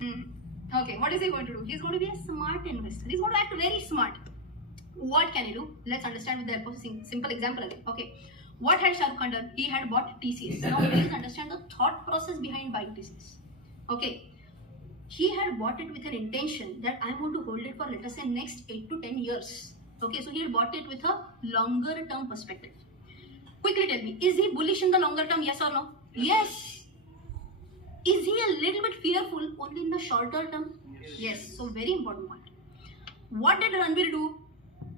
Okay, what is he going to do? He's going to be a smart investor. He's going to act very smart. What can he do? Let's understand with the help of a simple example again. Okay, what had Shah Rukh Khan done? He had bought TCS. Now please understand the thought process behind buying TCS. Okay, he had bought it with an intention that I'm going to hold it for, let us say, next 8 to 10 years. Okay, so he had bought it with a longer term perspective. Quickly tell me, is he bullish in the longer term? Yes or no? Yes. Is he a little bit fearful only in the shorter term? Yes. So very important point. What did Ranveer do?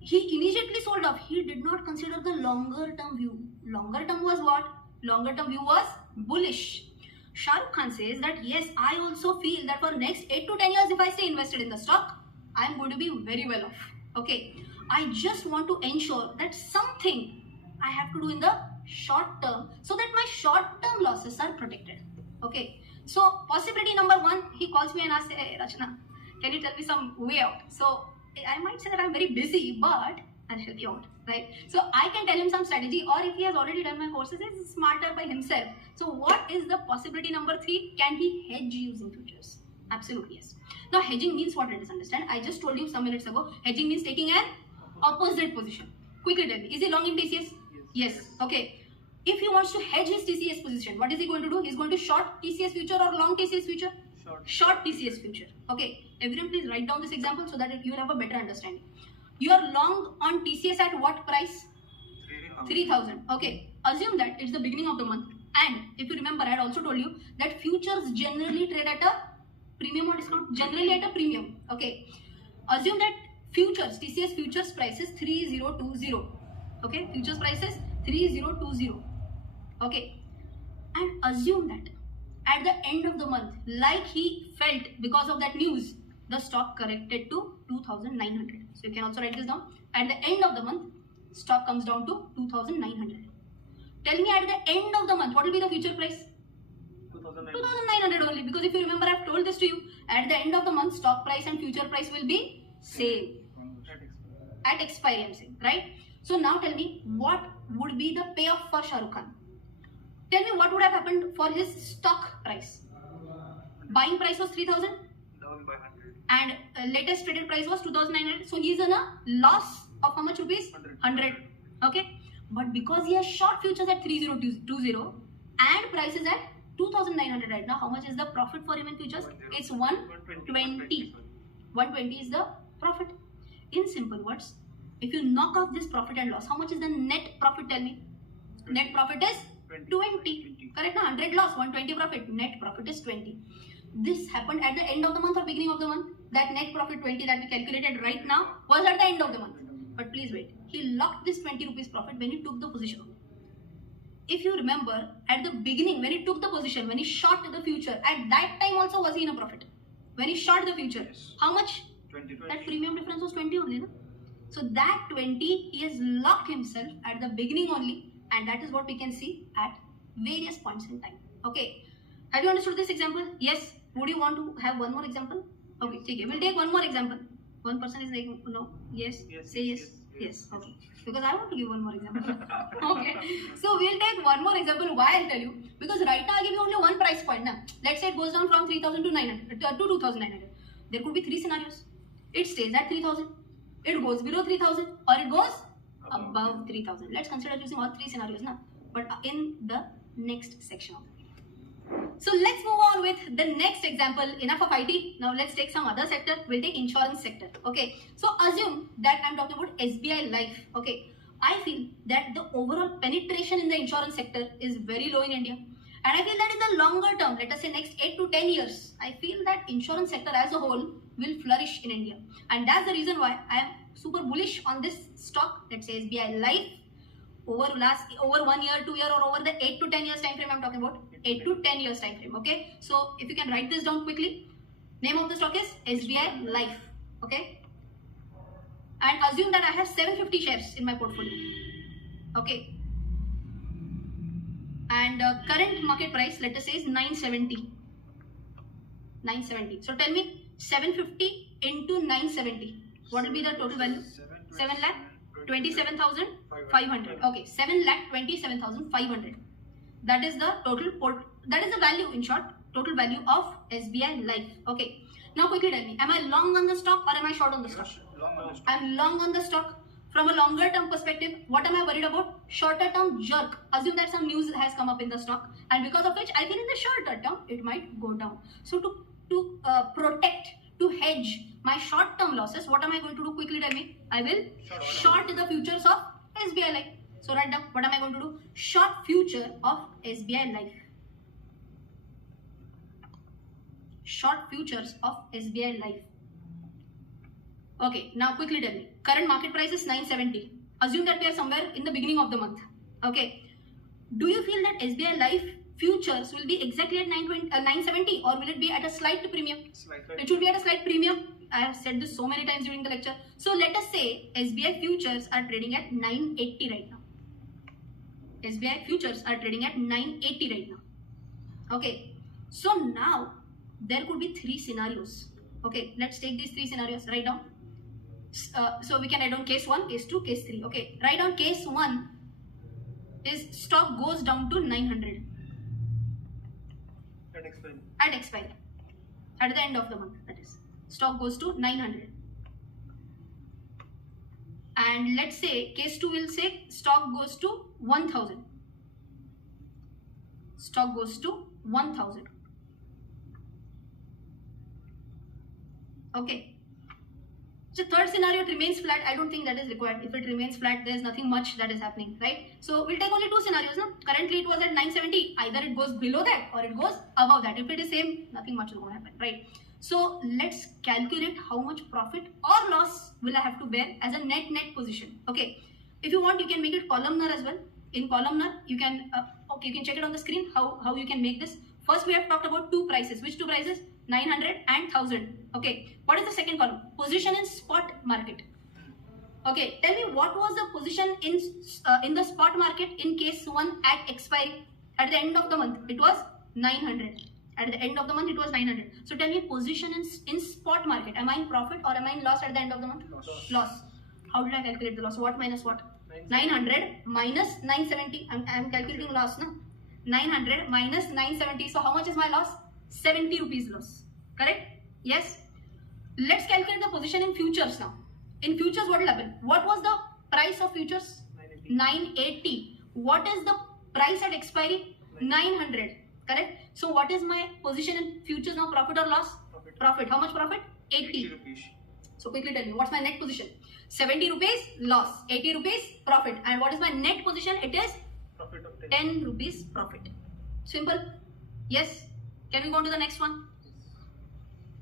He immediately sold off. He did not consider the longer term view. Longer term was what? Longer term view was bullish. Shah Rukh Khan says that yes, I also feel that for next 8 to 10 years, if I stay invested in the stock, I am going to be very well off. Okay. I just want to ensure that something I have to do in the short term so that my short term losses are protected. Okay. So possibility number one, he calls me and asks, hey, Rachna, can you tell me some way out? So I might say that I'm very busy, but I'll help you out, right? So I can tell him some strategy, or if he has already done my courses, he's smarter by himself. So what is the possibility number three? Can he hedge using futures? Absolutely yes. Now hedging means what? Let us understand. I just told you some minutes ago, hedging means taking an opposite position. Quickly tell me, is he long in TCS? Yes. Okay. If he wants to hedge his TCS position, what is he going to do? He's going to short TCS future or long TCS future? Short TCS future. Okay. Everyone please write down this example so that you will have a better understanding. You are long on TCS at what price? 3,000. Okay. Assume that it's the beginning of the month. And if you remember, I had also told you that futures generally trade at a premium or discount? Generally at a premium. Okay. Assume that futures, TCS futures price is 3020. Okay. Futures price is 3020. Okay. And assume that at the end of the month, like he felt because of that news, the stock corrected to 2,900. So you can also write this down. At the end of the month, stock comes down to 2,900. Tell me at the end of the month, what will be the future price? 2,900 only. Because if you remember, I have told this to you. At the end of the month, stock price and future price will be same. At expiry, I'm saying, right? So now tell me, what would be the payoff for Shah Rukh Khan? Tell me what would have happened for his stock price. Buying price was 3,000 and latest traded price was 2,900. So he is in a loss of how much rupees? 100. Okay. But because he has short futures at 3020 and price is at 2,900 right now, how much is the profit for him in futures? It's 120. 120 is the profit. In simple words, if you knock off this profit and loss, how much is the net profit? Tell me. Net profit is 20. Correct? No, 100 loss, 120 profit. Net profit is 20. This happened at the end of the month or beginning of the month. That net profit 20 that we calculated right now was at the end of the month. But please wait. He locked this 20 rupees profit when he took the position. If you remember, at the beginning, when he took the position, when he short the future, at that time also was he in a profit. When he short the future, how much? 20. That premium difference was 20 only. No? So that 20, he has locked himself at the beginning only, and that is what we can see at various points in time. Okay. Have you understood this example? Yes. Would you want to have one more example? Okay. Okay. We'll take one more example. One person is like, no. Yes. Say yes. Yes. Okay. Because I want to give one more example. Okay. So we'll take one more example. Why I'll tell you? Because right now I give you only one price point. Now, let's say it goes down from 3,000 to 900 to 2,900. There could be three scenarios. It stays at 3,000. It goes below 3,000 or it goes above 3,000. Let's consider using all three scenarios now, but in the next section of the video. So let's move on with the next example. Enough of IT. Now let's take some other sector. We'll take insurance sector. Okay. So assume that I'm talking about SBI Life. Okay. I feel that the overall penetration in the insurance sector is very low in India. And I feel that in the longer term, let us say next 8 to 10 years, I feel that insurance sector as a whole will flourish in India. And that's the reason why I am super bullish on this stock, let's say SBI Life, over 1 year, 2 year, or over the 8 to 10 years time frame. I'm talking about 8 to 10 years time frame. Okay. So if you can write this down quickly, name of the stock is SBI Life. Okay. And assume that I have 750 shares in my portfolio. Okay. And current market price, let us say, is 970. 970. So tell me, 750 into 970. What will be the total value? 7,27,500. Okay, 7,27,500. That is the total that is the value, in short, Total value of SBI Life. Okay. Now quickly tell me, am I long on the stock or am I short on the stock? Long on the stock. I'm long on the stock. From a longer term perspective, what am I worried about? Shorter term jerk. Assume that some news has come up in the stock, and because of which I feel in the shorter term it might go down. So to protect, to hedge my short term losses, what am I going to do? Quickly tell me. I will short the futures of SBI Life. So write down, what am I going to do? Short future of SBI Life. Short futures of SBI Life. Okay, now quickly tell me. Current market price is 970. Assume that we are somewhere in the beginning of the month. Okay. Do you feel that SBI Life futures will be exactly at 970 or will it be at a slight premium? It should be at a slight premium. I have said this so many times during the lecture. So let us say SBI futures are trading at 980 right now. SBI futures are trading at 980 right now. Okay. So now there could be three scenarios. Okay. Let's take these three scenarios. Write down. So we can write down case 1, case 2, case 3. Okay. Write down case 1 is stock goes down to 900. At expiry. At the end of the month, that is. Stock goes to 900. And let's say case 2 will say stock goes to 1000. Stock goes to 1000. Okay. So third scenario, it remains flat. I don't think that is required. If it remains flat, there is nothing much that is happening, right? So we'll take only two scenarios. No? Currently it was at 970. Either it goes below that or it goes above that. If it is same, nothing much is going to happen, right? So let's calculate how much profit or loss will I have to bear as a net position. Okay. If you want, you can make it columnar as well. In columnar, you can you can check it on the screen how you can make this. First, we have talked about two prices. Which two prices? 900 and 1000. Okay. What is the second column? Position in spot market. Okay. Tell me what was the position in the spot market in case 1 at expiry at the end of the month? It was 900. At the end of the month, it was 900. So tell me position in spot market. Am I in profit or am I in loss at the end of the month? Loss. How did I calculate the loss? What minus what? 900 minus 970. I'm calculating loss, no? 900 minus 970. So how much is my loss? 70 rupees loss. Correct? Yes. Let's calculate the position in futures now. In futures, what will happen? What was the price of futures? 980. What is the price at expiry? 900. Correct? So what is my position in futures now? Profit or loss? Profit. How much profit? 80 rupees. So quickly tell me, what's my net position? 70 rupees loss, 80 rupees profit. And what is my net position? It is profit of 10 rupees profit. Simple. Yes. Can we go on to the next one?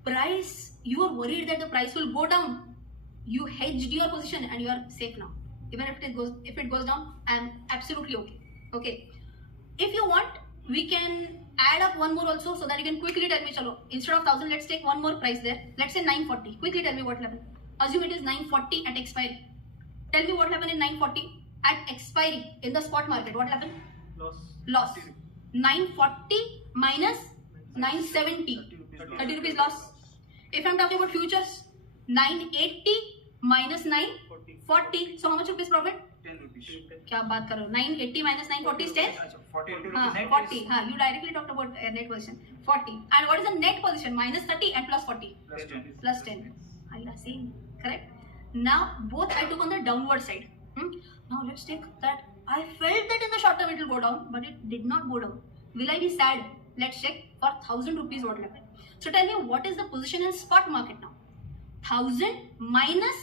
Price. You are worried that the price will go down. You hedged your position and you are safe now. Even if it goes down, I am absolutely okay. Okay. If you want, we can add up one more also so that you can quickly tell me, chalo, instead of 1000, let's take one more price there. Let's say 940. Quickly tell me what will happen. Assume it is 940 at expiry. Tell me what happened in 940 at expiry in the spot market. What happened? Loss. 940 minus 970. 30 rupees loss. If I'm talking about futures, 980 minus 940. So how much rupees profit? 10 rupees. क्या बात कर रहे हो? 980 minus 940 is 10? 40. 40. You directly talked about net position. 40. And what is the net position? Minus 30 and plus 40. Plus 10. Same. Correct? Now both I took on the downward side. Now let's take that. I felt that in the short term it will go down, but it did not go down. Will I be sad? Let's check. For 1000 rupees what will happen. So tell me what is the position in spot market now? 1000 minus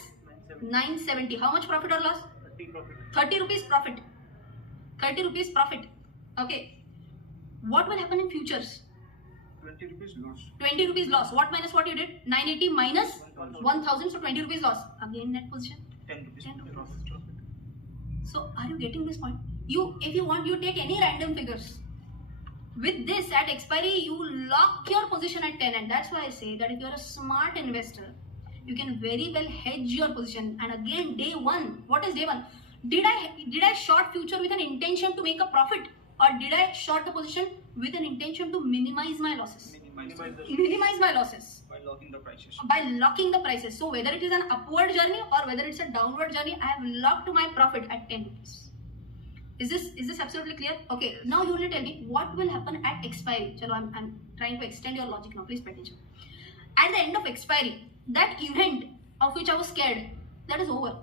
970. How much profit or loss? 30 rupees profit. 30 rupees profit. Okay. What will happen in futures? 20 rupees loss. 20 rupees loss. What minus what you did? 980 minus 1000. So 20 rupees loss. Again net position. 10 rupees profit. So are you getting this point? If you want, you take any random figures. With this at expiry, you lock your position at 10, and that's why I say that if you're a smart investor, you can very well hedge your position. And again, day one, what is day one? Did I short future with an intention to make a profit, or did I short the position with an intention to minimize my losses? Minimize my losses. By locking the prices. By locking the prices. So whether it is an upward journey or whether it's a downward journey, I have locked my profit at 10 rupees. Is this absolutely clear? Okay, now you only tell me what will happen at expiry. Chalo, I'm trying to extend your logic now. Please pay attention. At the end of expiry, that event of which I was scared, that is over.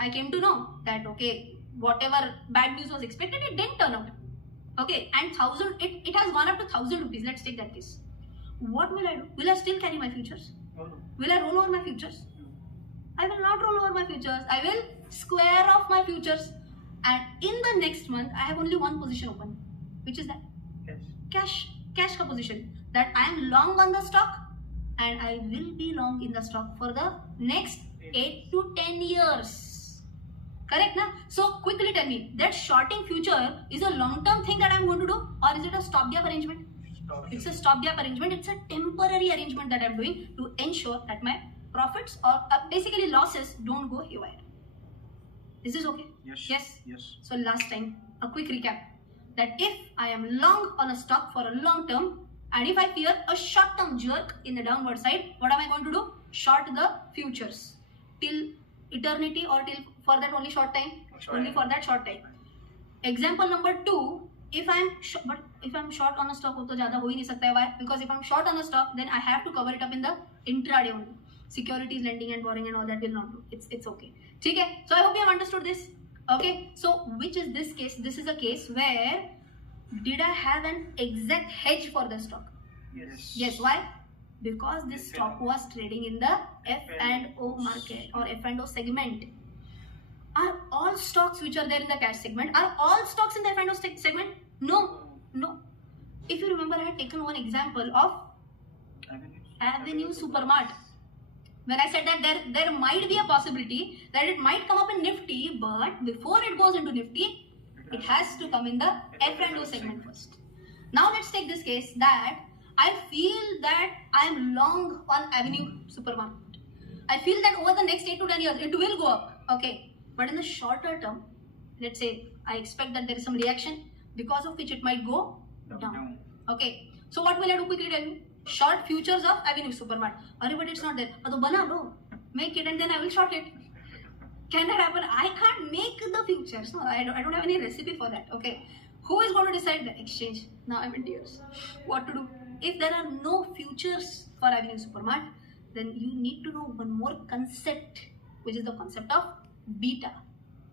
I came to know that okay, whatever bad news was expected, it didn't turn out. Okay, and it has gone up to 1,000 rupees. Let's take that case. What will I do? Will I still carry my futures? No, no. Will I roll over my futures? I will not roll over my futures. I will square off my futures. And in the next month, I have only one position open, which is that Yes. cash position, that I am long on the stock and I will be long in the stock for the next 8 to 10 years. Correct, na? So quickly tell me, that shorting future is a long-term thing that I am going to do, or is it a stopgap arrangement? Stop. It's a stopgap arrangement. It's a temporary arrangement that I am doing to ensure that my profits or basically losses don't go haywire. Is this okay? Yes. Yes. So last time, a quick recap, that if I am long on a stock for a long term, and if I fear a short term jerk in the downward side, what am I going to do? Short the futures till eternity, or till for that only short time? Only for that short time. Example number 2, if I'm short on a stock, तो ज़्यादा हो ही नहीं सकता है. Why? Because if I'm short on a stock, then I have to cover it up in the intraday only. Securities lending and borrowing and all that will not do. It's okay. ठीक है? So I hope you have understood this. Okay. So which is this case? This is a case where did I have an exact hedge for the stock? Yes. Yes. Why? Because this stock was trading in the F&O market or F&O segment. Are all stocks which are there in the cash segment, are all stocks in the F&O segment? No. If you remember, I had taken one example of Avenue Supermart. When I said that there might be a possibility that it might come up in Nifty, but before it goes into Nifty, it has to come in the F&O segment first. Now let's take this case that I feel that I am long on Avenue Supermart. I feel that over the next 8 to 10 years, it will go up. Okay. But in the shorter term, let's say I expect that there is some reaction because of which it might go down. Okay. So what will I do? Quickly tell you. Short futures of Avenue Supermart. But it's not there. So bana lo, make it and then I will short it. Can that happen? I can't make the futures. No, I don't have any recipe for that. Okay. Who is going to decide? The exchange. Now I'm in tears. What to do? If there are no futures for Avenue Supermart, then you need to know one more concept, which is the concept of beta.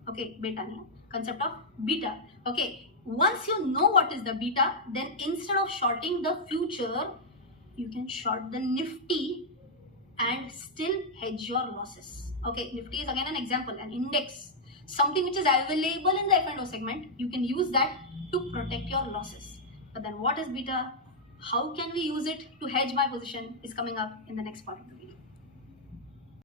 Okay, beta nahi, concept of beta. Okay, once you know what is the beta, then instead of shorting the future, you can short the Nifty and still hedge your losses. Okay, Nifty is again an example, an index, something which is available in the F&O segment. You can use that to protect your losses. But then what is beta? How can we use it to hedge my position is coming up in the next part of the video.